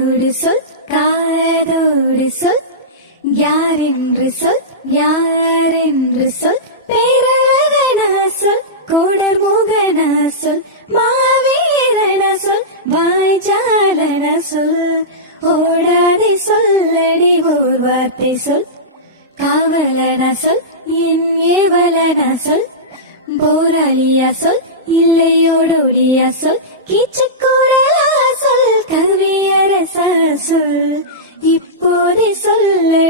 காதோடு சொல் காதோடு சொல் யார் என்று சொல் யார் என்று சொல் பேரழகனா சொல் கோடர் முகனா சொல் மாவீரனா சொல் வாய்ஜாலனா சொல் ஓடாதே சொல்லடி ஓர் வார்த்தை சொல் காவலனா சொல் என் ஏவலனா சொல் போராளியா சொல் இல்லையோடோடியா சொல் கீச்சக்கூடலா சொல் கவியரசா சொல் இப்போதே சொல்லடி